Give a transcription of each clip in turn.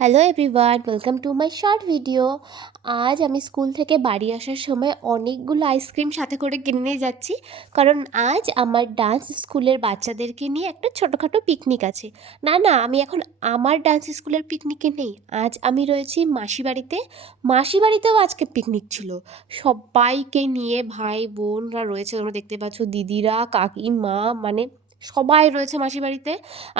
Hello everyone, welcome to my short video. আজ আমি school থেকে বাড়ি আসার সময় অনেকগুলো আইসক্রিম সাথে করে কিনে নিয়ে যাচ্ছি, কারণ আজ আমার ডান্স স্কুলের বাচ্চাদেরকে নিয়ে একটা ছোটোখাটো পিকনিক আছে। না, আমি এখন আমার ডান্স স্কুলের পিকনিকে নেই। আজ আমি রয়েছি মাসি বাড়িতে। মাসি বাড়িতেও আজকে পিকনিক ছিল। সবাইকে নিয়ে ভাই বোনরা রয়েছে, তোমরা দেখতে পাচ্ছ, দিদিরা, কাকিমা, মানে সবাই রয়েছে মাসি বাড়িতে।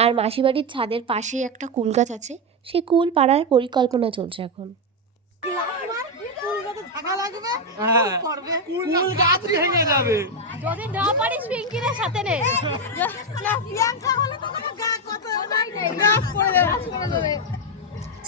আর মাসি বাড়ির ছাদের পাশেই একটা কুল গাছ আছে, সে কুল পাড়ার পরিকল্পনা চলছে এখন। যদি না পারিস পিঙ্কির সাথে নে।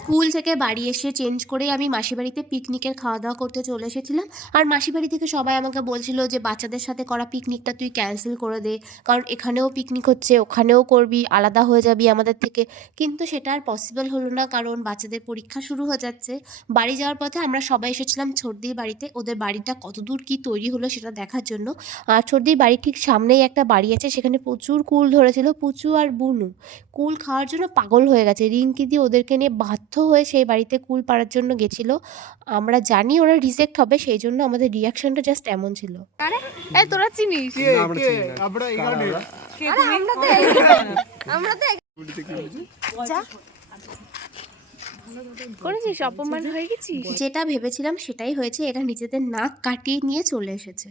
স্কুল থেকে বাড়ি এসে চেঞ্জ করে আমি মাসি বাড়িতে পিকনিকের খাওয়া দাওয়া করতে চলে এসেছিলাম। আর মাসি বাড়ি থেকে সবাই আমাকে বলছিল যে বাচ্চাদের সাথে করা পিকনিকটা তুই ক্যান্সেল করে দে, কারণ এখানেও পিকনিক হচ্ছে, ওখানেও করবি, আলাদা হয়ে যাবি আমাদের থেকে। কিন্তু সেটা আর পসিবল হলো না, কারণ বাচ্চাদের পরীক্ষা শুরু হয়ে যাচ্ছে। বাড়ি যাওয়ার পথে আমরা সবাই এসেছিলাম ছোটদির বাড়িতে, ওদের বাড়িটা কতদূর কী তৈরি হলো সেটা দেখার জন্য। আর ছোটদির বাড়ির ঠিক সামনেই একটা বাড়ি আছে, সেখানে প্রচুর কুল ধরেছিল। পুচু আর বুনু কুল খাওয়ার জন্য পাগল হয়ে গেছে। রিঙ্কি দি ওদেরকে নিয়ে বাধ্য হয়ে সেই বাড়িতে কুল পাড়ার জন্য গেছিল। আমরা জানি ওরা রিজেক্ট হবে, সেই জন্য আমাদের রিয়াকশনটা জাস্ট এমন ছিল। আরে এই তোরা চিনিস? আমরা তো করেছিস, অপমান হয়ে গেছিস। যেটা ভেবেছিলাম সেটাই হয়েছে, এরা নিজেদের নাক কাটিয়ে নিয়ে চলে এসেছে।